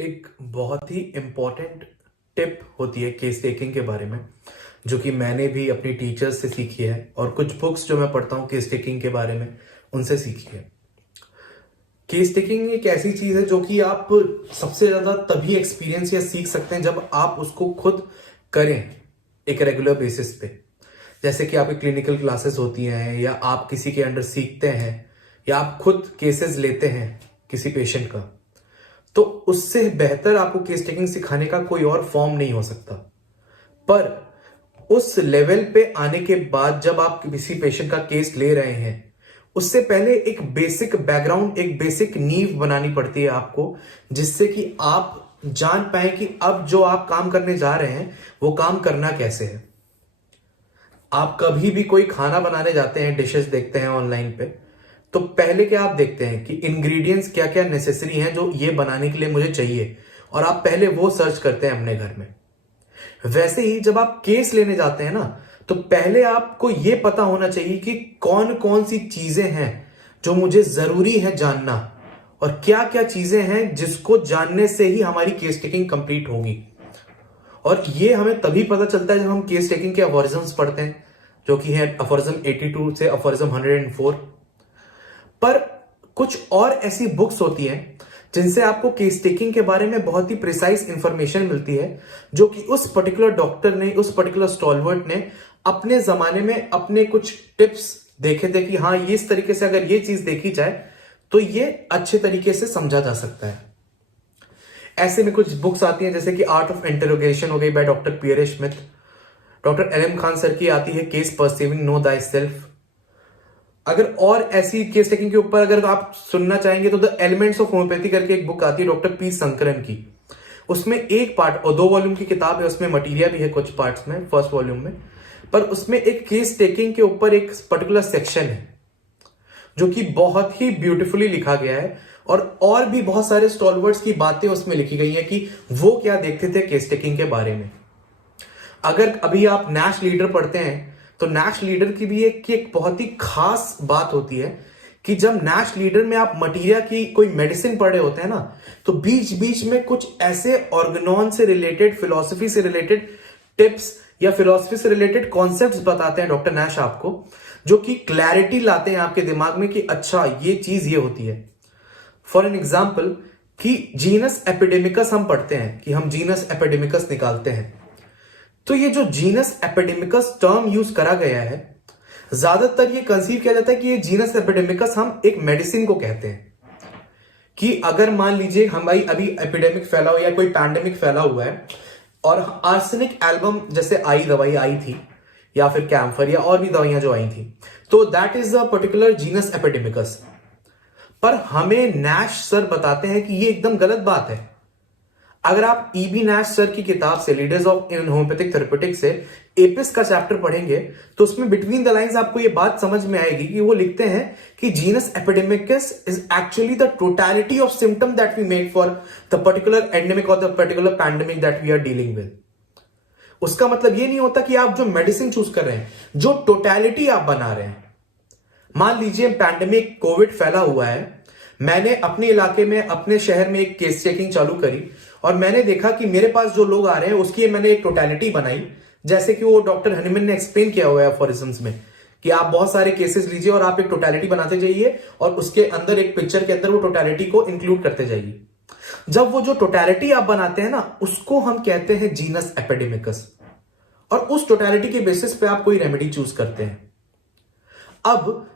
एक बहुत ही important tip होती है केस टेकिंग के बारे में, जो कि मैंने भी अपनी टीचर्स से सीखी है और कुछ बुक्स जो मैं पढ़ता हूँ केस टेकिंग के बारे में उनसे सीखी है। केस टेकिंग एक ऐसी चीज है जो कि आप सबसे ज्यादा तभी एक्सपीरियंस या सीख सकते हैं जब आप उसको खुद करें एक रेगुलर बेसिस पे। जैसे कि आपकी क्लिनिकल क्लासेस होती हैं या आप किसी के अंडर सीखते हैं या आप खुद केसेस लेते हैं किसी पेशेंट का, तो उससे बेहतर आपको केस टेकिंग सिखाने का कोई और फॉर्म नहीं हो सकता। पर उस लेवल पे आने के बाद जब आप किसी पेशेंट का केस ले रहे हैं, उससे पहले एक बेसिक बैकग्राउंड, एक बेसिक नींव बनानी पड़ती है आपको, जिससे कि आप जान पाए कि अब जो आप काम करने जा रहे हैं वो काम करना कैसे है। आप कभी भी कोई खाना बनाने जाते हैं, डिशेस देखते हैं ऑनलाइन पे, तो पहले क्या आप देखते हैं कि इंग्रेडिएंट्स क्या क्या नेसेसरी हैं जो ये बनाने के लिए मुझे चाहिए, और आप पहले वो सर्च करते हैं अपने घर में। वैसे ही जब आप केस लेने जाते हैं ना, तो पहले आपको ये पता होना चाहिए कि कौन कौन सी चीजें हैं जो मुझे जरूरी है जानना, और क्या क्या चीजें हैं जिसको जानने से ही हमारी केस टेकिंग कंप्लीट होगी। और ये हमें तभी पता चलता है जब हम केस टेकिंग के अफॉरिजम्स पढ़ते हैं, जो कि है अफॉरिजम 82 से अफॉरिजम 104। पर कुछ और ऐसी बुक्स होती हैं जिनसे आपको केस टेकिंग के बारे में बहुत ही प्रिसाइज इंफॉर्मेशन मिलती है, जो कि उस पर्टिकुलर डॉक्टर ने, उस पर्टिकुलर स्टॉलवर्ट ने अपने जमाने में अपने कुछ टिप्स देखे थे कि हाँ, ये इस तरीके से अगर ये चीज देखी जाए तो ये अच्छे तरीके से समझा जा सकता है। ऐसे में कुछ बुक्स आती हैं जैसे कि आर्ट ऑफ इंटरोगेशन हो गई by doctor Pierre Smith. Doctor L M Khan sir की आती है case perceiving know thyself. अगर और ऐसी केस टेकिंग के ऊपर अगर आप सुनना चाहेंगे तो द एलिमेंट्स ऑफ होम्योपैथी करके एक बुक आती है डॉक्टर पी शंकरन की। उसमें एक पार्ट, और 2 वॉल्यूम की किताब है, उसमें मटीरिया भी है कुछ पार्ट्स में फर्स्ट वॉल्यूम में, पर उसमें एक केस टेकिंग के ऊपर एक पर्टिकुलर सेक्शन है जो कि बहुत ही ब्यूटीफुली लिखा गया है, और भी बहुत सारे स्टॉलवर्ड्स की बातें उसमें लिखी गई हैं कि वो क्या देखते थे केस टेकिंग के बारे में। अगर अभी आप नैश लीडर पढ़ते हैं तो नैश लीडर की भी एक बहुत ही खास बात होती है कि जब नैश लीडर में आप मटीरिया की कोई मेडिसिन पढ़ रहे होते हैं ना, तो बीच बीच में कुछ ऐसे ऑर्गेनॉन से रिलेटेड, फिलॉसफी से रिलेटेड टिप्स या फिलॉसफी से रिलेटेड कॉन्सेप्ट्स बताते हैं डॉक्टर नैश आपको, जो कि क्लैरिटी लाते हैं आपके दिमाग में कि अच्छा ये चीज ये होती है। फॉर एन एग्जाम्पल, कि जीनस एपिडेमिकस हम पढ़ते हैं कि हम जीनस एपिडेमिकस निकालते हैं, तो ये जो जीनस एपिडेमिकस टर्म यूज करा गया है, ज्यादातर ये कंसीव किया जाता है कि ये जीनस एपिडेमिकस हम एक मेडिसिन को कहते हैं। कि अगर मान लीजिए हमारी अभी एपिडेमिक फैला हुआ या कोई पैंडेमिक फैला हुआ है और आर्सेनिक एल्बम जैसे दवाई आई थी, या फिर कैम्फर या और भी दवाइयां जो आई थी, तो that is a particular genus epidemicus. पर हमें नैश सर बताते हैं कि ये एकदम गलत बात है। अगर आप ईबी नैश सर की किताब से, leaders of in homeopathic therapeutics से एपिस का चैप्टर पढ़ेंगे, तो उसमें बिटवीन द लाइंस आपको ये बात समझ में आएगी कि वो लिखते हैं कि genus epidemicus is actually the totality of symptom that we make for the particular endemic और the particular pandemic that we are dealing with. उसका मतलब ये नहीं होता कि आप जो मेडिसिन चूज कर रहे हैं, जो टोटलिटी आप बना रहे हैं। मान लीजिए पैंडेमिक कोविड फैला हुआ है, मैंने अपने इलाके में, अपने शहर में एक केस चेकिंग चालू करी और मैंने देखा कि मेरे पास जो लोग आ रहे हैं उसकी मैंने एक टोटलिटी बनाई, जैसे कि वो डॉक्टर हनीमन ने एक्सप्लेन किया हुआ है अफॉरिजम्स में कि आप बहुत सारे केसेस लीजिए और आप एक टोटलिटी बनाते जाइए और उसके अंदर एक पिक्चर के अंदर वो टोटलिटी को इंक्लूड करते जाइए। जब वो जो टोटलिटी आप बनाते हैं ना, उसको हम कहते हैं जीनस एपिडेमिकस, और उस टोटलिटी के बेसिस पे आप कोई रेमेडी चूज करते हैं। अब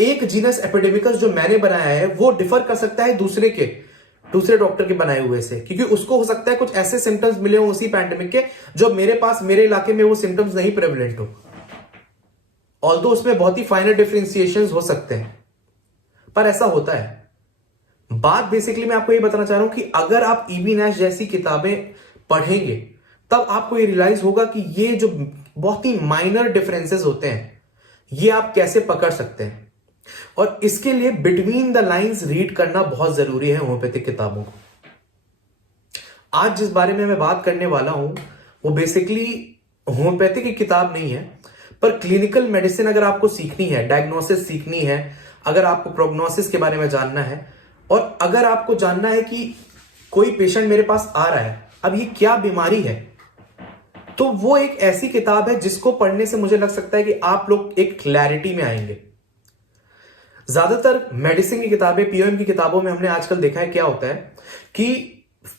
एक जीनस एपिडेमिकस जो मैंने बनाया है वो डिफर कर सकता है दूसरे डॉक्टर के बनाए हुए से, क्योंकि उसको हो सकता है कुछ ऐसे सिम्टम्स मिले हो उसी पैंडेमिक के जो मेरे पास, मेरे इलाके में वो सिम्टम्स नहीं प्रेवलेंट हो। ऑल्दो उसमें बहुत ही फाइनर डिफरेंशिएशंस हो सकते हैं, पर ऐसा होता है। बात बेसिकली मैं आपको ये बताना चाह रहा हूं कि अगर आप ईबी नैश जैसी किताबें पढ़ेंगे तब आपको ये रियलाइज होगा कि ये जो बहुत ही माइनर डिफरेंसेस होते हैं ये आप कैसे पकड़ सकते हैं, और इसके लिए बिटवीन द लाइंस रीड करना बहुत जरूरी है होम्योपैथिक किताबों को। आज जिस बारे में मैं बात करने वाला हूं वो बेसिकली होम्योपैथी की किताब नहीं है, पर क्लिनिकल मेडिसिन अगर आपको सीखनी है, डायग्नोसिस सीखनी है, अगर आपको प्रोग्नोसिस के बारे में जानना है, और अगर आपको जानना है कि कोई पेशेंट मेरे पास आ रहा है, अब ये क्या बीमारी है, तो वो एक ऐसी किताब है जिसको पढ़ने से मुझे लग सकता है कि आप लोग एक क्लैरिटी में आएंगे। ज्यादातर मेडिसिन की किताबें, पीओएम की किताबों में हमने आजकल देखा है क्या होता है कि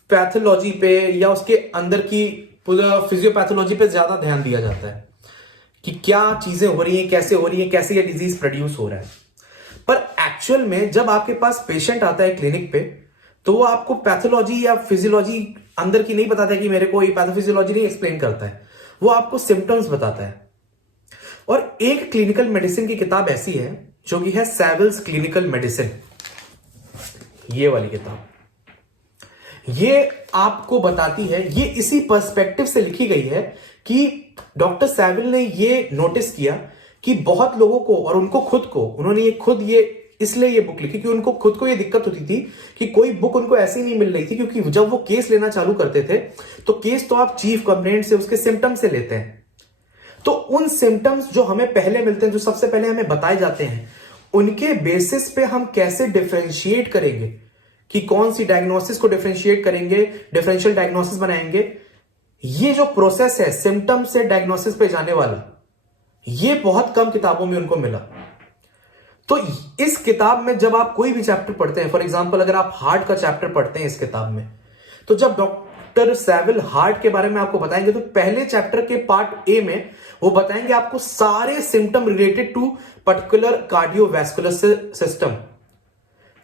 पैथोलॉजी पे या उसके अंदर की पूरा फिजियोपैथोलॉजी पे ज्यादा ध्यान दिया जाता है कि क्या चीजें हो रही हैं, कैसे हो रही हैं, कैसे ये डिजीज प्रोड्यूस हो रहा है। पर एक्चुअल में जब आपके पास पेशेंट आता है क्लिनिक पे, तो वो आपको पैथोलॉजी या फिजियोलॉजी अंदर की नहीं बताता है कि मेरे को ये पैथोफिजियोलॉजी नहीं एक्सप्लेन करता है, वो आपको सिम्टम्स बताता है। और एक क्लिनिकल मेडिसिन की किताब ऐसी है जो कि है सैविल्स क्लिनिकल मेडिसिन, ये वाली किताब। ये आपको बताती है, ये इसी पर्सपेक्टिव से लिखी गई है कि डॉक्टर सैविल ने ये नोटिस किया कि बहुत लोगों को और उनको खुद को, उन्होंने ये इसलिए ये बुक लिखी कि उनको खुद को ये दिक्कत होती थी कि कोई बुक उनको ऐसी नहीं मिल रही थी, क्योंकि जब वो केस लेना चालू करते थे तो केस तो आप चीफ कंप्लेंट से, उसके सिम्टम से लेते हैं। तो उन सिम्टम्स जो हमें पहले मिलते हैं, जो सबसे पहले हमें बताए जाते हैं, उनके बेसिस पे हम कैसे डिफरेंशिएट करेंगे कि कौन सी डायग्नोसिस को डिफरेंशिएट करेंगे, डिफरेंशियल डायग्नोसिस बनाएंगे। ये जो प्रोसेस है सिम्टम से डायग्नोसिस पे जाने वाला, ये बहुत कम किताबों में उनको मिला। तो इस किताब में जब आप कोई भी चैप्टर पढ़ते हैं, फॉर एग्जांपल अगर आप हार्ट का चैप्टर पढ़ते हैं इस किताब में, तो जब डॉक्टर सैविल हार्ट के बारे में आपको बताएंगे तो पहले चैप्टर के पार्ट ए में वो बताएंगे आपको सारे symptom related to particular cardiovascular system,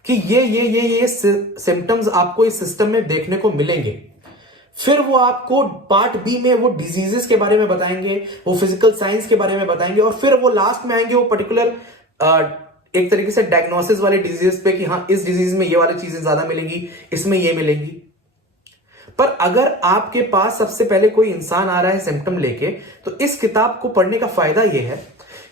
कि ये सिम्टम्स आपको इस सिस्टम में देखने को मिलेंगे। फिर वो आपको पार्ट बी में वो डिजीजेस के बारे में बताएंगे, वो फिजिकल साइंस के बारे में बताएंगे, और फिर वो लास्ट में आएंगे वो पर्टिकुलर एक तरीके से डायग्नोसिस वाले डिजीज पे कि हाँ इस डिजीज में ये वाली चीजें ज्यादा मिलेंगी, इसमें ये मिलेंगी। पर अगर आपके पास सबसे पहले कोई इंसान आ रहा है सिम्टम लेके, तो इस किताब को पढ़ने का फायदा यह है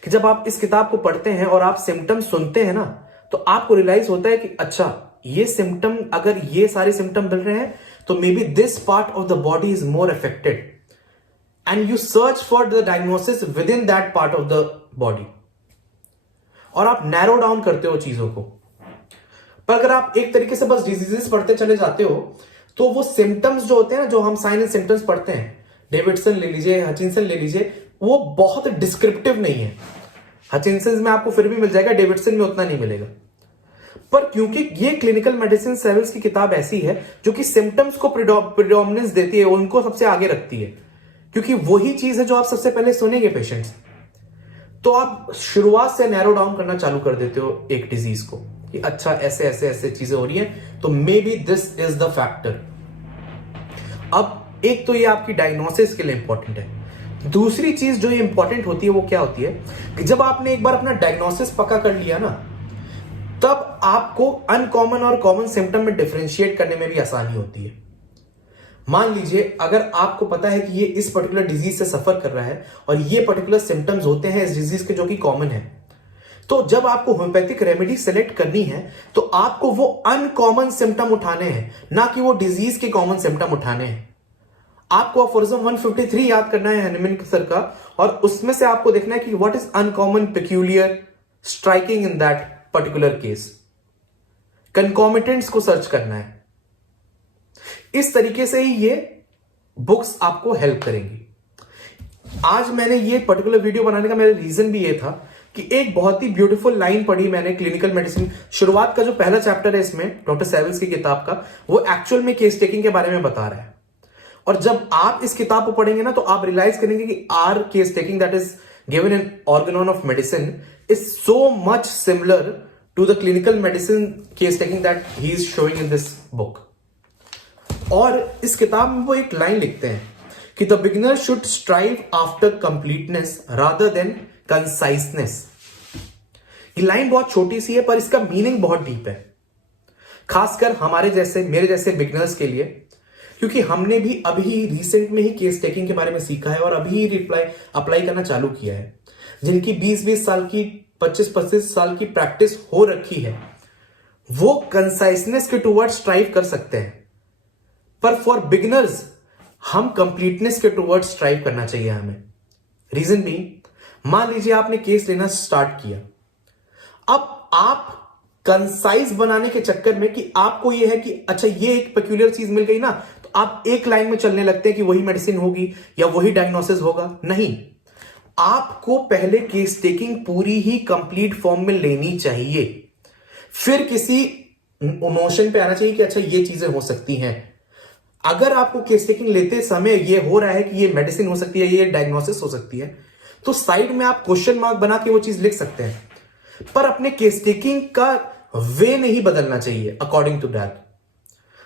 कि जब आप इस किताब को पढ़ते हैं और आप सिम्टम सुनते हैं ना, तो आपको रियलाइज होता है कि अच्छा ये सिम्टम, अगर ये सारे सिम्टम मिल रहे हैं तो may be this part of the body is more affected, and you search for the diagnosis with in that part of the body, और आप नैरो डाउन करते हो चीजों को। पर अगर आप एक तरीके से बस डिजीजेस पढ़ते चले जाते हो, तो वो सिम्टम्स जो होते हैं ना, जो हम साइन एंड सिम्टम्स पढ़ते हैं, डेविडसन ले लीजिए, हचिंसन ले लीजिए, वो बहुत डिस्क्रिप्टिव नहीं है। हचिंसन में आपको फिर भी मिल जाएगा, डेविडसन में उतना नहीं मिलेगा। पर क्योंकि ये क्लिनिकल मेडिसिन सैविल्स की किताब ऐसी है जो कि सिम्टम्स को प्रिडोमिनेंस देती है, उनको सबसे आगे रखती है, क्योंकि वही चीज है जो आप सबसे पहले सुनेंगे पेशेंट्स। तो आप शुरुआत से नैरो डाउन करना चालू कर देते हो एक डिजीज को कि अच्छा ऐसे ऐसे ऐसे चीजें हो रही हैं, तो may be this is the factor. अब एक तो ये आपकी डायग्नोसिस के लिए इंपॉर्टेंट है। दूसरी चीज जो ये इंपॉर्टेंट होती है वो क्या होती है कि जब आपने एक बार अपना डायग्नोसिस पक्का कर लिया ना, तब आपको अनकॉमन और कॉमन सिम्टम में डिफरेंशिएट करने में भी आसानी होती है। मान लीजिए अगर आपको पता है कि ये इस पर्टिकुलर डिजीज से सफर कर रहा है और ये पर्टिकुलर सिम्टम्स होते हैं इस डिजीज के जो कि कॉमन है, तो जब आपको होम्योपैथिक रेमेडी सेलेक्ट करनी है तो आपको वो अनकॉमन सिम्टम उठाने हैं, ना कि वो डिजीज के कॉमन सिम्टम उठाने हैं। आपको अफोरिज्म 153 याद करना है हनीमैन सर का, और उसमें से आपको देखना है कि what is uncommon, peculiar, striking in that particular case. Concomitants को सर्च करना है। इस तरीके से ही ये बुक्स आपको हेल्प करेंगी। आज मैंने ये पर्टिकुलर वीडियो बनाने का मेरा रीजन भी ये था कि एक बहुत ही ब्यूटीफुल लाइन पढ़ी मैंने क्लिनिकल मेडिसिन, शुरुआत का जो पहला चैप्टर है इसमें डॉक्टर सैविल्स की किताब का, वो एक्चुअल में केस टेकिंग के बारे में बता रहा है। और जब आप इस किताब को पढ़ेंगे ना, तो आप रियलाइज करेंगे कि our case taking that is given in Organon of Medicine is so much similar to the clinical medicine case taking that he is showing in this book. और इस किताब में वो एक लाइन लिखते हैं कि the beginner should strive after completeness rather than conciseness. ये लाइन बहुत छोटी सी है पर इसका मीनिंग बहुत डीप है, खासकर हमारे जैसे, मेरे जैसे बिगिनर्स के लिए, क्योंकि हमने भी अभी रिसेंट में ही केस टेकिंग के बारे में सीखा है और अभी अप्लाई करना चालू किया है। जिनकी 20-20 साल की, 25-25 साल की प्रैक्टिस हो रखी है, वो कंसाइसनेस के टुवर्ड स्ट्राइव कर सकते हैं। पर फॉर बिगिनर्स हम कंप्लीटनेस के टुवर्ड स्ट्राइव करना चाहिए हमें। रीजन भी, मान लीजिए आपने केस लेना स्टार्ट किया, अब आप कंसाइज बनाने के चक्कर में कि आपको यह है कि अच्छा ये एक पेक्यूलियर चीज मिल गई ना, तो आप एक लाइन में चलने लगते हैं कि वही मेडिसिन होगी या वही डायग्नोसिस होगा। नहीं, आपको पहले केस टेकिंग पूरी ही कंप्लीट फॉर्म में लेनी चाहिए, फिर किसी नोशन पे आना चाहिए कि अच्छा ये चीजें हो सकती हैं। अगर आपको केस टेकिंग लेते समय ये हो रहा है कि ये मेडिसिन हो सकती है, ये डायग्नोसिस हो सकती है, तो साइड में आप क्वेश्चन मार्क बना के वो चीज लिख सकते हैं, पर अपने केस टेकिंग का वे नहीं बदलना चाहिए अकॉर्डिंग टू दैट।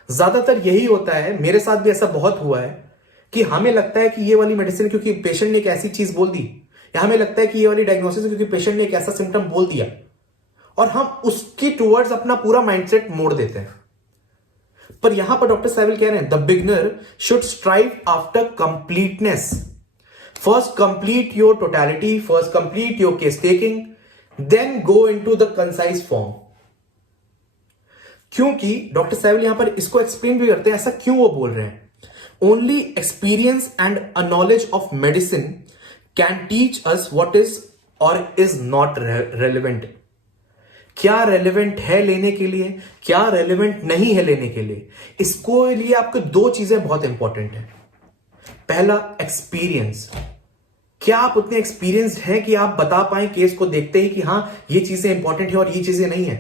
ज्यादातर यही होता है, मेरे साथ भी ऐसा बहुत हुआ है कि हमें लगता है कि ये वाली मेडिसिन क्योंकि पेशेंट ने एक ऐसी चीज बोल दी, या हमें लगता है कि ये वाली डायग्नोसिस क्योंकि पेशेंट ने एक ऐसा सिम्टम बोल दिया, और हम उसकी टुवर्ड्स अपना पूरा माइंडसेट मोड़ देते हैं। पर यहां पर डॉक्टर सैविल कह रहे हैं the beginner should strive after completeness. First complete your totality, first complete your case taking, then go into the concise form. क्योंकि डॉक्टर सैविल यहां पर इसको एक्सप्लेन भी करते हैं ऐसा क्यों वो बोल रहे हैं। Only experience and a knowledge of medicine can teach us what is और इज नॉट रेलिवेंट। क्या रेलिवेंट है लेने के लिए, क्या रेलिवेंट नहीं है लेने के लिए, इसको लिए आपको दो चीजें बहुत इंपॉर्टेंट है। पहला, एक्सपीरियंस। क्या आप उतने एक्सपीरियंस्ड हैं कि आप बता पाए केस को देखते ही कि हां ये चीजें इंपॉर्टेंट है और ये चीजें नहीं है।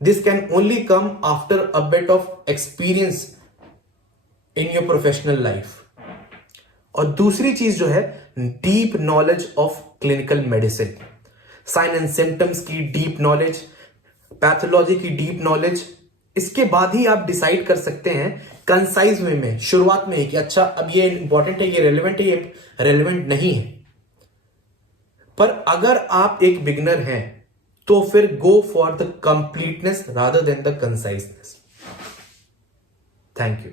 This can only come after a bit of experience in your professional life. और दूसरी चीज जो है, deep knowledge of clinical medicine, sign and symptoms की डीप नॉलेज, पैथोलॉजी की डीप नॉलेज। इसके बाद ही आप डिसाइड कर सकते हैं कंसाइज वे में, शुरुआत में ही, कि अच्छा अब ये इंपॉर्टेंट है, ये रेलेवेंट है, ये रेलेवेंट नहीं है। पर अगर आप एक बिगिनर हैं तो फिर go for the completeness rather then the conciseness. Thank you.